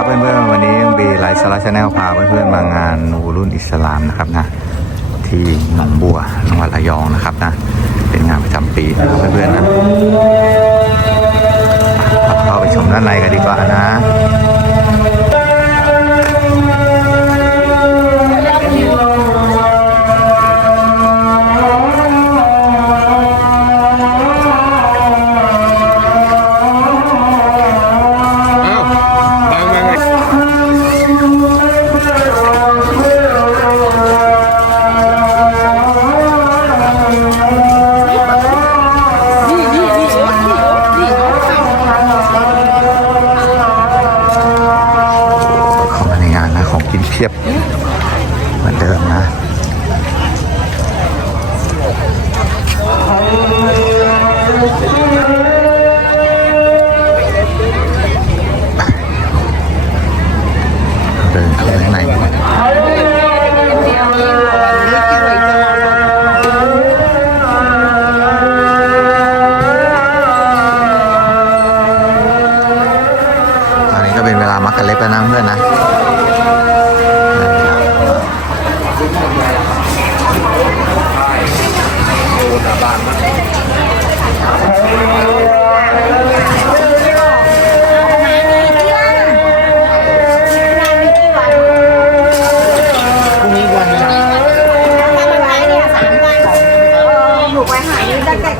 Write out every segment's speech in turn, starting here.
ครับเพื่อนๆวันนี้บีไลฟ์สไลด์ชาแนลพาเพื่อนๆมางานนูรุ่นอิสลามนะครับนะที่หนองบัวจังหวัดระยองนะครับนะเป็นงานประจำปีนะครับเพื่อนๆนะเข้าไปชมด้านในกันดีกว่านะ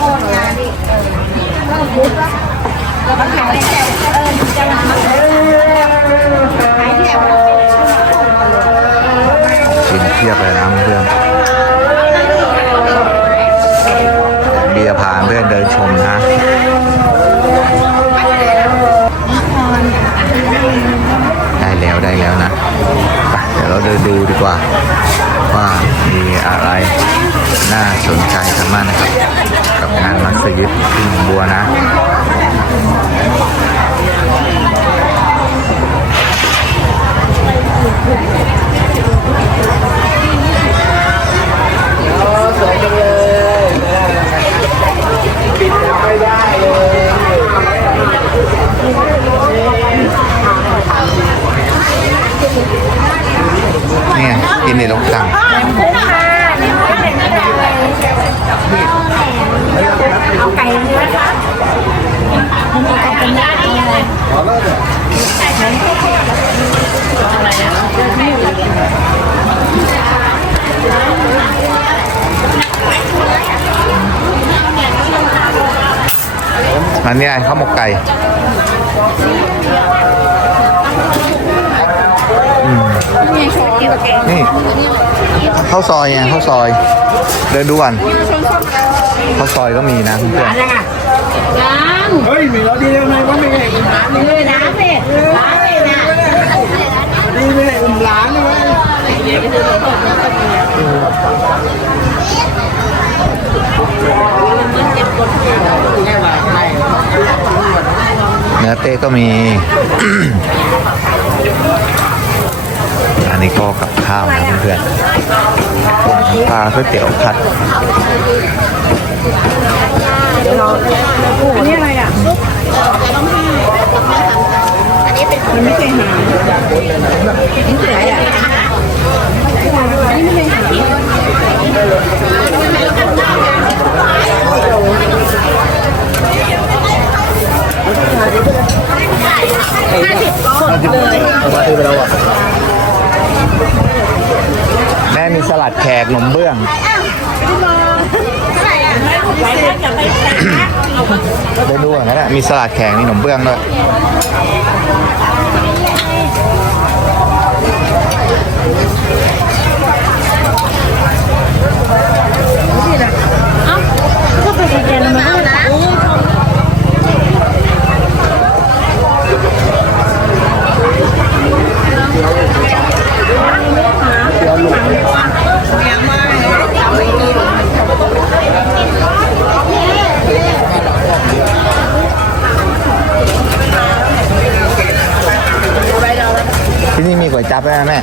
ก่อนงานดิเออบุ๊กแล้วแล้วก็ขายแถวเออจะมาขายแถวแล้วเป็นกินเพียบเลยนะเพื่อนเบียร์พาเพื่อนเดินชมนะได้แล้วได้แล้วนะไปเดี๋ยวเราเดินดูดีกว่า ว่ามีอะไรน่าสนใจกันบ้างนะครับ กับงานมัสยิดที่หนองบัวนะ เนี่ยกินในโรงตัง เอาไก่เนื้อค่ะมีไก่เป็นย่างเลย อันนี้อะไรข้าวหมกไก่อืมนี่ข้าวซอยไงข้าวซอย เดินดูก่อนข้าวซอยก็มีนะเพื่อนเฮ้ยมีเราดียังไงวะไม่ไงอุ่นร้านนี่เลยนะเผ็ดร้านเลยนะดีไม่ไงอุ่นร้านนี่วะๆ เนื้อเต้ก็มี อันนี้ก็กับข้าวนะเพื่อนๆปลาก๋วยเตี๋ยวผัดอันนี้อะไรอะมันไม่ใช่หางนี่คืออะไรอะนี่ไม่ใช่หางห้าสิบสดเลย แม่มีสลัดแขกขนมเบื้อง เดินดูก่อนนะเนี่ย มีสลัดแข็งนี่ขนมเบื้องด้วยเอ้าก็ไปแกนมาแล้วนะ ที่นี่มีก๋วยจั๊บด้วยนะแม่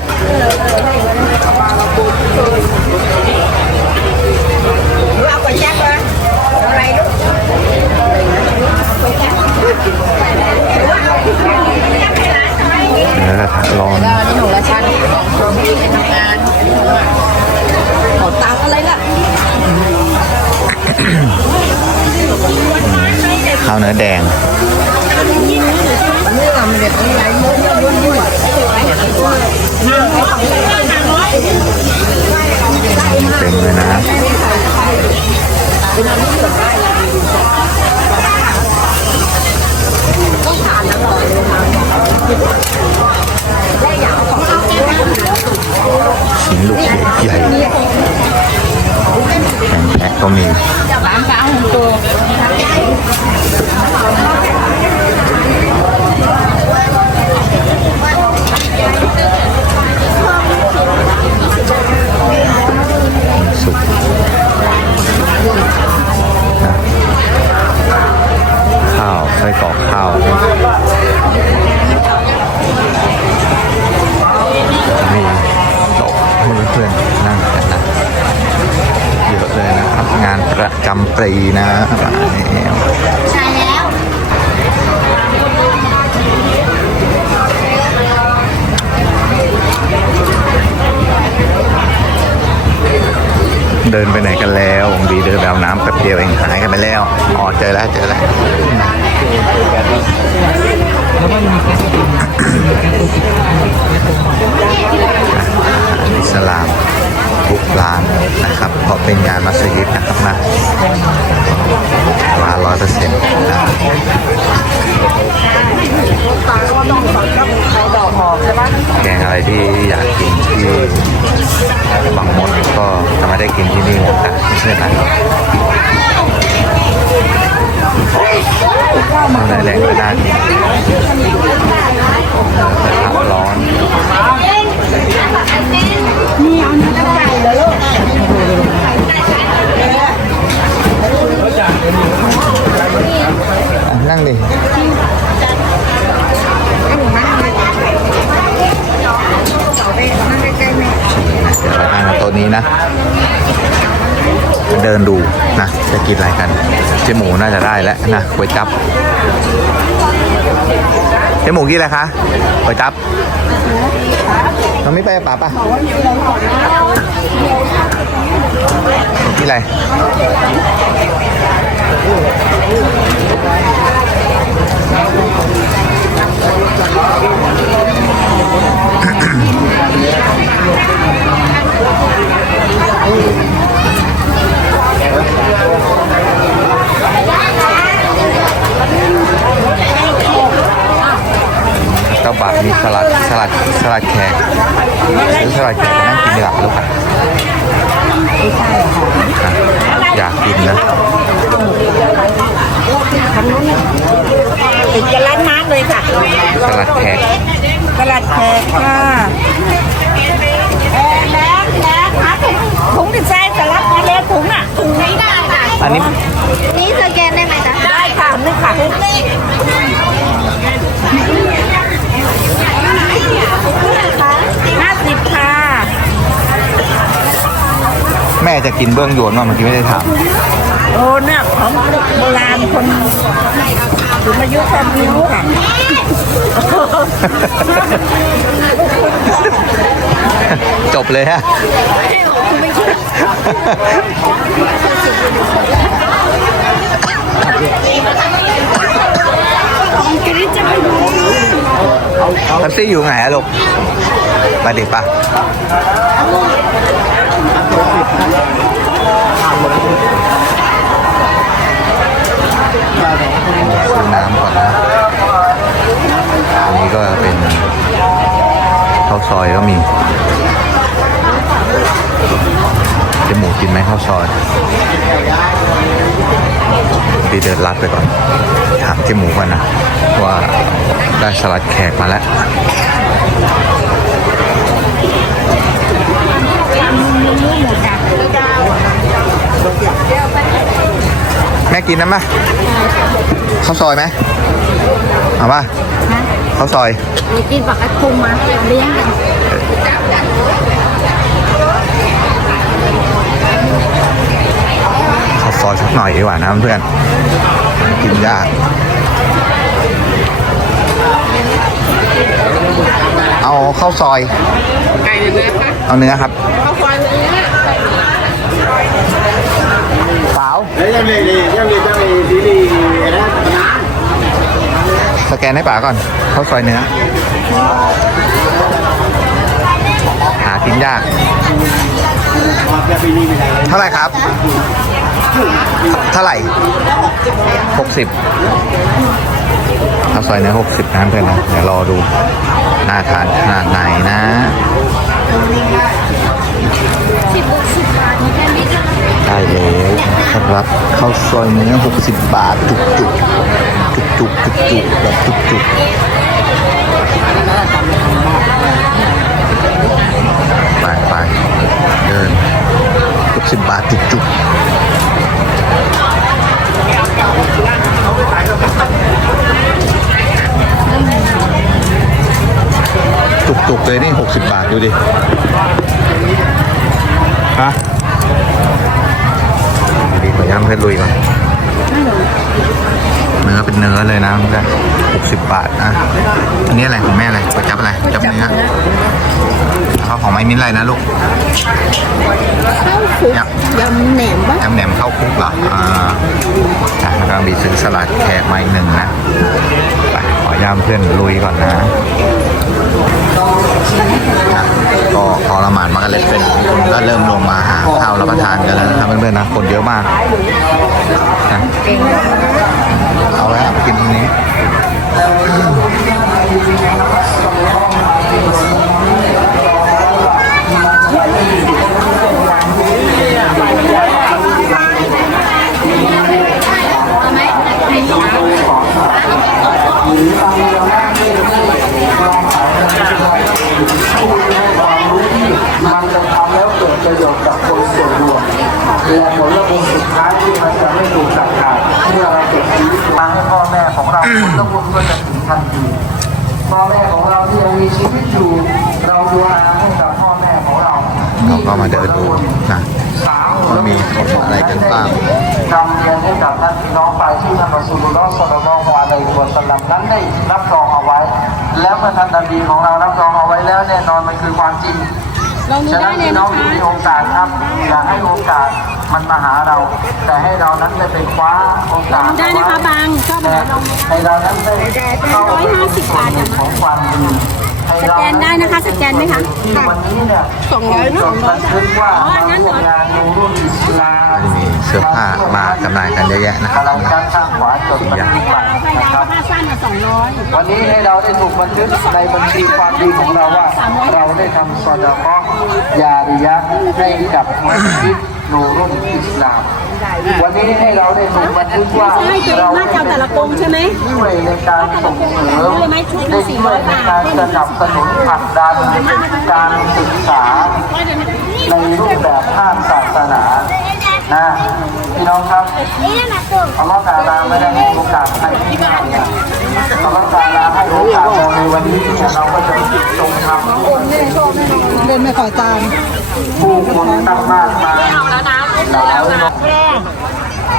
เอาก๋วยจั๊บมาอะไรลูก เเนื้อแดงเต็มเลยนะชิ้นลูกใหญ่แข็งแพ็คก็มี สุกนะข้าว ไส้กรอกข้าวมีจะมีโต๊ะให้เพื่อนนั่งกันนะ เยอะเลยนะครับ งานประจำปีนะมาแล้ เดินไปไหนกันแล้ววงดีเดินไปเอาน้ำแป๊บเดียวเองหายกันไปแล้วอ๋อเจอแล้วเจอแล้วอิสลามทุกร้านนะครับเพราะเป็นงานมัสยิดนะครับนะร้าร้อยเปอร์เซ็นต์นะแกงอะไรที่อยากกิน มดก็จะไม่ได้กินที่นี่หมดนะไม่ใช่นะอะไรแรงก็น่ากินกระทะร้อนอะนั่งดิ เดี๋ยวเรานั่งโต๊ะนี้นะ เดินดูนะจะกินอะไรกัน เจ๊หมูน่าจะได้แล้วนะก๋วยจับเจ๊หมูกินอะไรคะก๋วยจับเราไม่ไปป๋าป่ะกินอะไร เก้าบาทมีสลัดสลั ดสลัดแขกซื้อสลัดแขกไปนั่งกินดีกว่าลูกอะอะอยากกินนะติดกับร้านมาร์กเลยค่ะ สลัดแขกตลาดแขกค่ะแล้วแล้วหาถุงถุงที่ใส่สลัดมาแล้วถุงอะถุงไม่ได้ค่ะอันนี้ นี่สแกนได้ไหมจ๊ะได้ค่ะนี่ค่ะ ห้าสิบค่ะแม่จะกินเบื้องยวนว่าเมื่อกี้ไม่ได้ถาม โอ้เนี่ยของโบราณคนถึงอายุความรู้ค่ะจบเลยฮะ แท็กซี่อยู่ไหนอะลูกไปดิปะซื้อน้ำก่อนนะอันนี้ก็เป็นข้าวซอยก็มีเจหมูกินไหมข้าวซอยดีเดินลัดไปก่อน ถามเจหมูก่อนนะ ว่า ได้สลัดแขกมาแล้วแม่กินน้ำปะข้าวซอยไหมเอาปะข้าวซอยมีกินปากกระพุงมาเลี้ยงกันข้าวซอยสักหน่อยดีกว่านะเพื่อนกินยาก เอาข้าวซอย ไก่เนื้อค่ะเอาเนื้อครับข้าวซอยเนื้อสาวแล้วยังมียังมีจะมีดีดีนะน้ำแกนให้ป๋าก่อนข้าวซอยเนื้อ หากินยาก เท่าไหร่ครับ เท่าไหร่หกสิบข้าวซอยเนื้อหกสิบนะเพื่อนนะเดี๋ยวรอดูน่าทานขนาดไหนนะสิบบาทสิบบาทได้เลยนะครับข้าวซอยเนื้อ60บาทจุกจุกจุกจุกจุกจุกแบบจุกจุกไปไปเดิน60บาทจุกจุก จุกจุกเลยนี่ 60 บาทดูดิฮะดีกว่าย่างเพื่อนลุยก่อนเนื้อเป็นเนื้อเลยนะเพื่อนหกสิบบาทนะอันนี้อะไรของแม่อะไรก๋วยจับอะไรก๋วยจับเนื้อแล้วก็ของไม้มิ้นอะไรนะลูกข้าวคลุกยยำแหนมปะำยำแหนมข้าวคลุกเหรออ่าจ้ะกำลังบีซื้อสลัดแขกมาอีกหนึ่งนะไปขอย่ามเพื่อนลุยก่อนนะนะ ก็พอละหมาดมากันเล็กเป็นก็เริ่มลงมาหาข้าวรับประทานกันแล้วนะครับเพื่อนๆนะคนเยอะมากนะเอาแล้วกินตรงนี้มันจะทำแล้วเกิดประโยชน์กับคนส่วนรวม และผลสุดท้ายที่มันจะไม่ถูกตัดขาดเมื่อเราเก็บชีวิตมาให้พ่อแม่ของเราผลลัพธ์ก็จะถึงทันทีพ่อแม่ของเราที่ยังมีชีวิตอยู่ เราดูอาให้กับพ่อแม่ของเราเราก็มาเดินดูนะสามว่ามีอะไรกันบ้างนำเรียนให้กับท่านพี่น้องไปที่ท่านรอซูลุลลอฮ์ศ็อลลอฮุอะลัยฮิวะสัลลัมนั้นได้รับรองเอาไว้ แล้วเมื่อท่านนบีของเรารับรองเอาไว้แล้วแน่นอนมันคือความจริง ลองดูฉะได้นั้นเลยพี่น้นะองคะ มีโอกาสครับ อย่าให้โอกาสมันมาหาเรา แต่ให้เรานั้นได้ไปคว้าโอกาสได้นะคะบางชอบแบบลองให้เรานั้นได้เข้าร้อยห้าสิบบาทอะของความดีให้เรา สแกนได้นะคะ สแกนไหมคะที่วันนี้เนี่ยสองร้อยจดบันทึกว่าอ๋ออันนั้นเหรองานนูรุ่นอิสลามก็จะมีเสื้อผ้ามาจำหน่ายกันเยอะแยะนะคอะรับไรด้านข้างขวาจดบันทึกไว้พยานะยามครับผ้าสั้นมาสองร้อยวันนี้ให้เราได้ถูกบันทึกในบัญชีความดีของเราว่า เราได้ทำซอดาเคาะห์ยาริยะให้กับมัสยิ ดนูรุ่นอิสลาม วันนี้ให้เราได้ถูกบันทึกว่าใช่ตัวเรามากเจ้าแต่ละกรงใช่ไหมช่วยในการส่งเสริมได้ช่วยในการสนับสนุนผลักดันการศึกษา ในรูปแบบภาคศาสนานะพี่น้องครับ อัลลอฮฺตาลาไม่ได้ให้โอกาสใครที่ง่ายนะอัลลอฮฺตาลาให้โอกาสเราในวันนี้เนี่ยเราก็จะจงทำเดินไม่ขอตามผู้คนตั้งมากมาย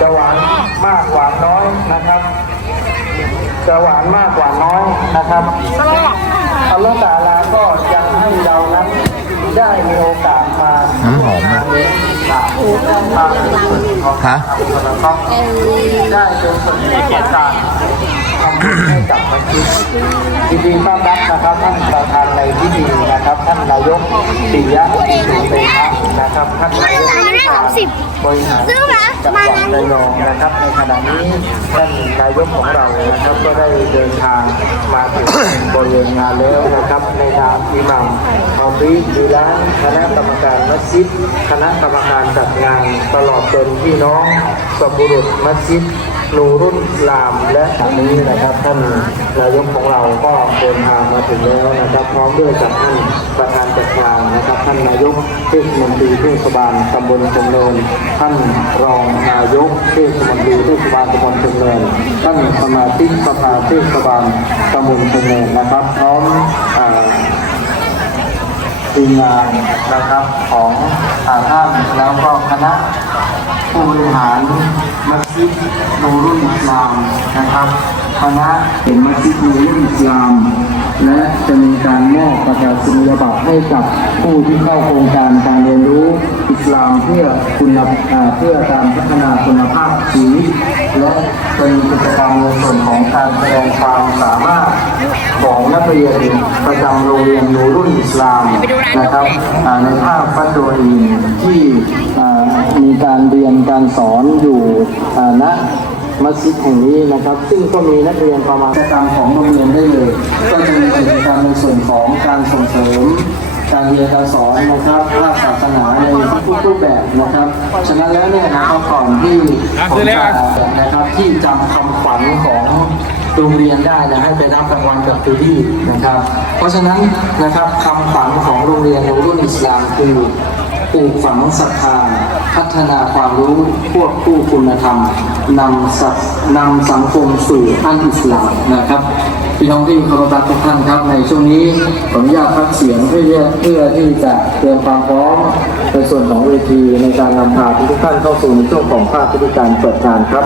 จะหวานมากกว่านน้อยนะครับจะหวานมากกว่านน้อยนะครับอัลลอฮฺตาลาก็ยังให้เรานั้นได้มีโอกาสมาหอมนะ ฮะ ได้เป็นส่วนหนึ่งของการทำบุญให้กับมัส ยิดยินดีต้อนรับนะครับท่านประธานในพิธีนะครับ ท่านนายกปิยะอิสุเตชะนะครับท่านนายกบริหารจังหวัดระยองนะครับในขณะนี้ท่านนายกของเรานะครับก็ได้เดินทางมาถึงบริเวณงานแล้วนะครับในนามอิหมัมอัลบีดีลานคณะกรรมการมัสยิดคณะกรรมการจัดงานตลอดจนพี่น้องสบุรุษมัสยิด นูรุ่นอิสลามและตอนนี้นะครับ ท่านนายกของเราก็เดินทางมาถึงแล้วนะครับ พร้อมด้วยกับท่านประธานจัดงานนะครับ ท่านนายกเทศมนตรีเทศบาลตำบลจำเนิน ท่านรองนายกเทศมนตรีเทศบาลตำบลจำเนิน ท่านสมาชิกสภาเทศบาลตำบลจำเนินนะครับ พร้อมอ่า ทีมงานนะครับของอาท่านแล้วก็คณะผู้บริหารมัสยิดนูรุ่นอิสลามนะครับคณะเป็นมัสยิดนูรุ่นอิสลาม และจะมีการมอบกประกาศนียบัตรให้กับผู้ที่เข้าโครงการการเรียนรู้ สลามเพื่อคุณเพื่อการพัฒนาคุณภาพชีวิตและเป็นกิจกรรมในส่วนของการแสดงความสามารถของนักเรียนประจำโรงเรียนนูรุ่นอิสลามนะครับในภาคฟัดโดอีนที่มีการเรียนการสอนอยู่ณมัสยิดแห่งนี้นะครับ ซึ่งก็มีนักเรียนประมาณกิจกรรมของโรงเรียนได้เลย ก็จะมีกิจกรรมในส่วนของการส่งเสริม การเรียนการสอนนะครับภาคศาสนาในทุกรูปแบบนะครับ ฉะนั้นแล้วเนี่ยนะครับก่อนที่ผมจะนะครับที่จำคำขวัญของโรงเรียนได้นะให้ไปรับรางวัลกับตูดี้นะครับ เพราะฉะนั้นนะครับคำขวัญของโรงเรียนรุ่นอิสลามคือปลูกฝังศรัทธา พัฒนาความรู้ควบคู่คุณธรรมนำสันำสังคมสู่อันอิสลามนะครับพี่น้องที่เคารพรักทุกท่านครับ ในช่วงนี้ผมอยากพักเสียงเพื่อเพื่อที่จะเตรียมความพร้อมในส่วนของเวทีในการนำพาทุกท่านเข้าสู่ในช่วงของภาคพิธีการเปิดงานครับ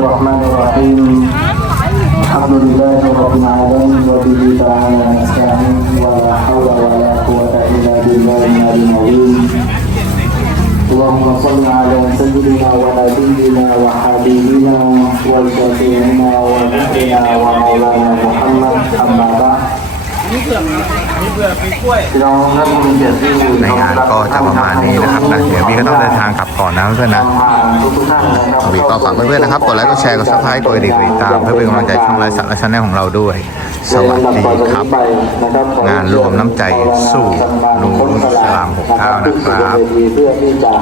Bismillahirrahmanirrahim. Alhamdulillahi rabbil alamin wa bihi ta'ala nasta'in wa la hawla wa la quwwata illa billahi al-'aliyyil 'azim. اللهم صل على سيدنا ونبينا وحبيبنا وشفيعنا ونبينا ومولانا محمد أما بعد พี่น้องท่านมีเกียรติที่ในงานก็จะประมาณนี้นะครับนะเดี๋ยวบีก็ต้องเดินทางกลับก่อนนะเพื่อนนะทุกๆท่านนะครับบีก็ฝากเพื่อนๆนะครับกดไลค์กดแชร์กดซับสไครต์กดติดติดตามเพื่อเป็นกำลังใจช่องไลฟ์สดและชแนลของเราด้วยสวัสดีครับงานรวมน้ำใจสู้นูรุนอิสลาม69นะครับเพื่อที่จะ